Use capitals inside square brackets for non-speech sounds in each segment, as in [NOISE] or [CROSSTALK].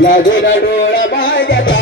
लागेल डोळा माझ्या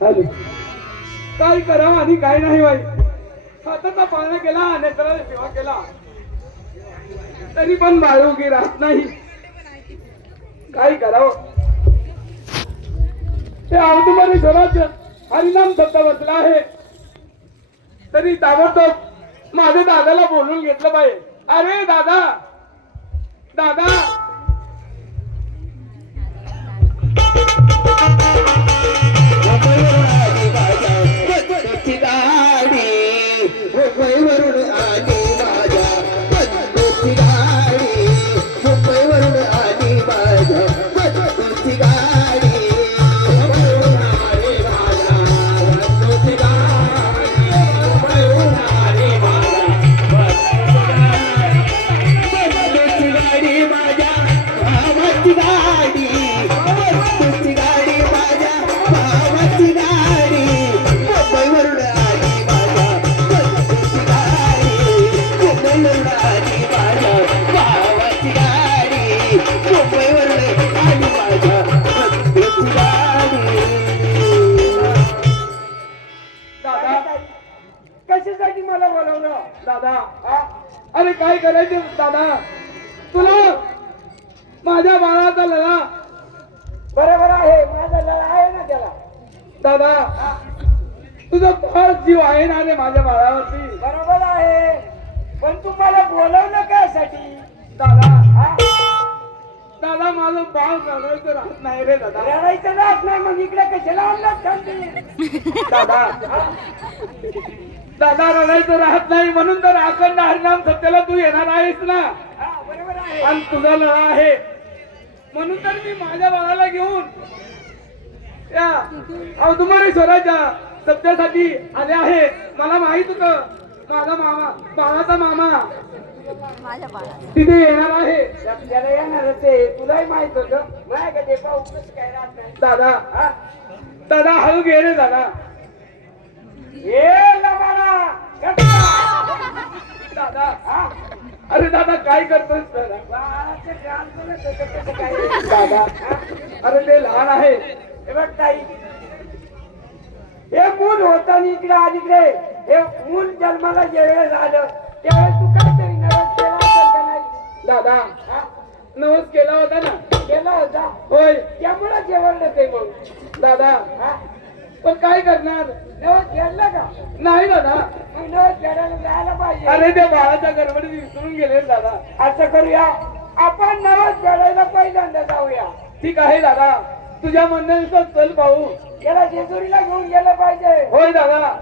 काय करा आणि काय नाही बाई. हाताचा पाळणा केला नेत्राला सेवा केला. तरी पण बाळोगी राहत नाही. काय करावं? ते औदुंबरी स्वराज्य हरिनाम शब्द बसला आहे. तरी ताबडतोब माझ्या दादाला बोलून घेतलं पाहिजे अरे दादा दादा काय करायचं दादा. तुला माझ्या बाळाचा लढा बरोबर आहे माझा लढा आहे ना त्याला. दादा तुझा फार जीव आहे ना रे माझ्या बाळावरती. बरोबर आहे पण तू मला बोलवलं कशासाठी? दादा. हा? दादा माझं बाळ रडायचं राहत नाही रे दादा. रडायचं राहत नाही मग इकडे कशाला आणलं दादा दादा रडायचं राहत नाही म्हणून तर अखंड हरिनाम सत्याला तू येणार आहेस ना? आणि तुझा लढा आहे. म्हणून तर मी माझ्या बाळाला घेऊन या. स्वराच्या सत्यासाठी आले आहे. मला माहीत होत. माझा मामा बाळाचा मामा. माझ्या बाळा तिथे येणार आहे. त्याला येणार ते तुलाही माहीत होत. काय दादा. हा? दादा हळू घे रे दादा. ये दादा. हा? अरे दादा काय करतोस? दादा. हा? अरे ते लहान आहे. हे बघ ताई. हे मूल होता? इकडे अलीकडे हे मूल जन्माला जेवढे झालं त्यावेळेस तू काहीतरी नवस केला असेल का नाही? दादा हा? नवस केला होता ना? केला होता. होय. त्यामुळे जेवण ते मग. दादा हा? पण काय करणार? नवस फेडला का? नाही दादा. मग नवस फेडायला जायला पाहिजे. अरे त्या बाळाच्या गडबडीत विसरून गेले दादा. असं करूया. आपण नवस फेडायला पहिल्यांदा जाऊया. ठीक आहे दादा. तुझ्या म्हणण्यानुसार चल पाहू याला जेजुरीला घेऊन गेलं पाहिजे. होय दादा.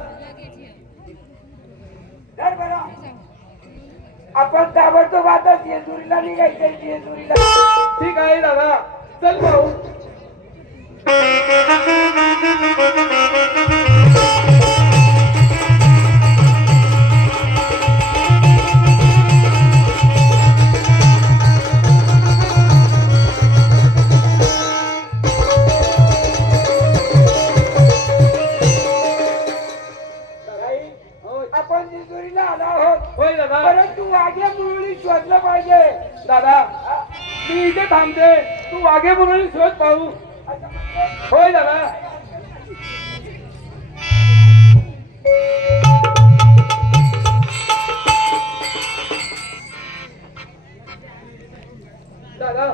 आपण ताबडतोब आता जेजुरीला निघायचं जेजुरीला. ठीक आहे दादा. चल आपण जेजुरीला आला आहोत. होय दादा. परंतु वाघ्या मुरळी शोधलं पाहिजे. दादा मी इथे थांबते. तू वाघे मुरळी शोध पाहू. होय दादा. दादा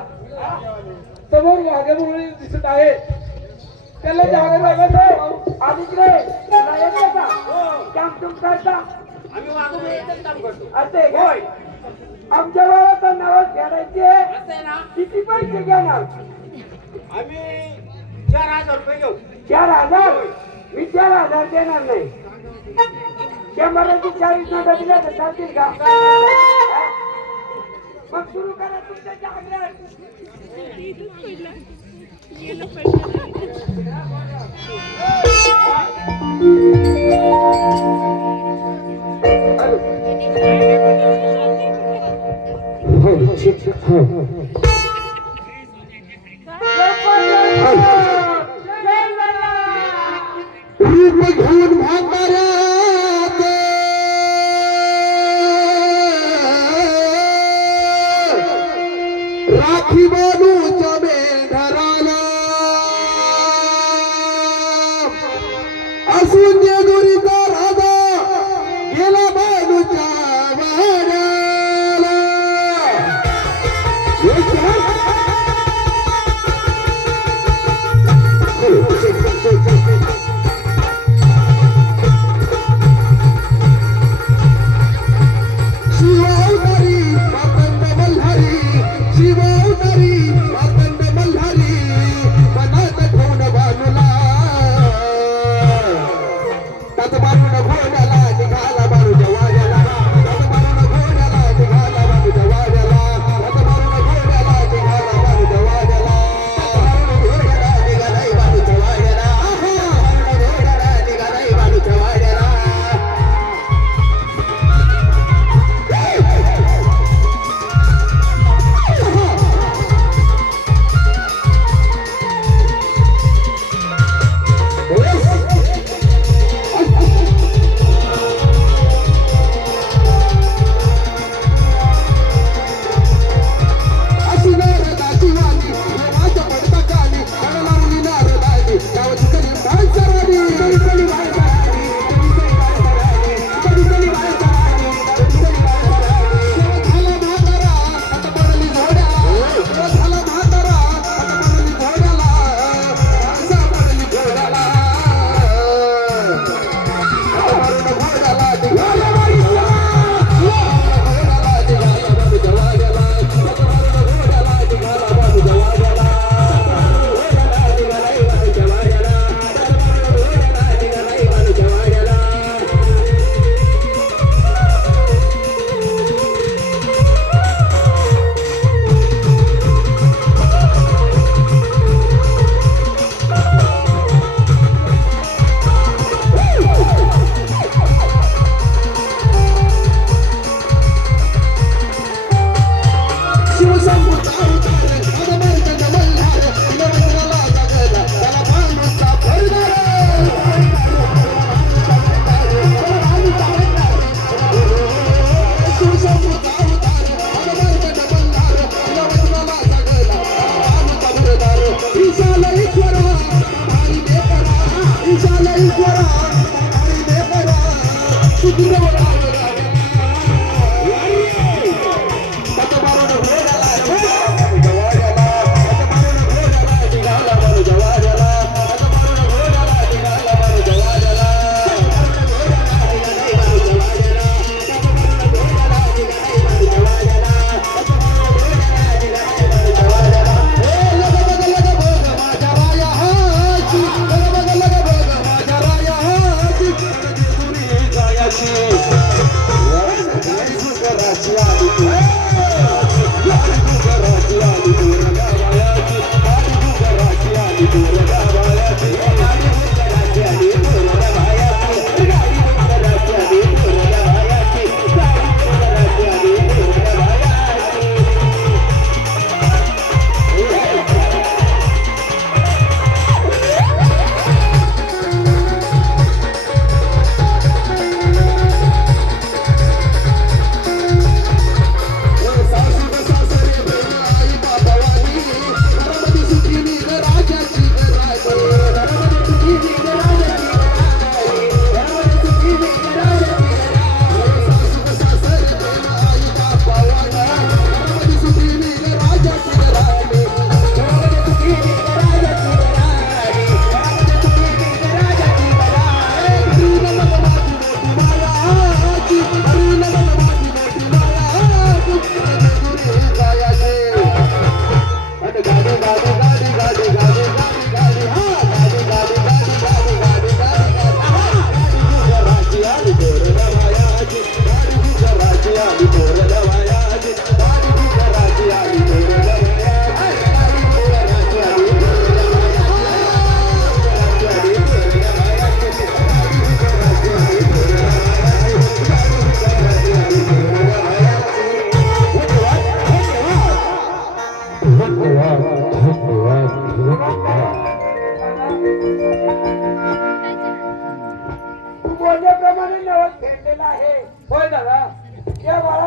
समोर वाघे मुरळी दिसत आहे त्याला जागा लागत आधी इकडे. काम तुम करता. आम्ही वाघोबा येतच काम करतो. असे होय. आमच्या गावात नाव ना? किती पैसे घेणार? आम्ही चार हजार रुपये घेऊ. चार हजार? मी चार हजार देणार नाही. शंभराची चाळीस नोटा दिल्या तर चालतील का? [LAUGHS] हा? मग सुरू करा तुमच्या Oh,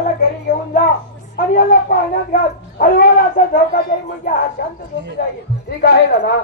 याला घरी घेऊन जा. आणि याला पाण्यात घाल. हलवाला असा झोका जाईल म्हणजे हा शांत झोपी जाईल ठीक आहे दादा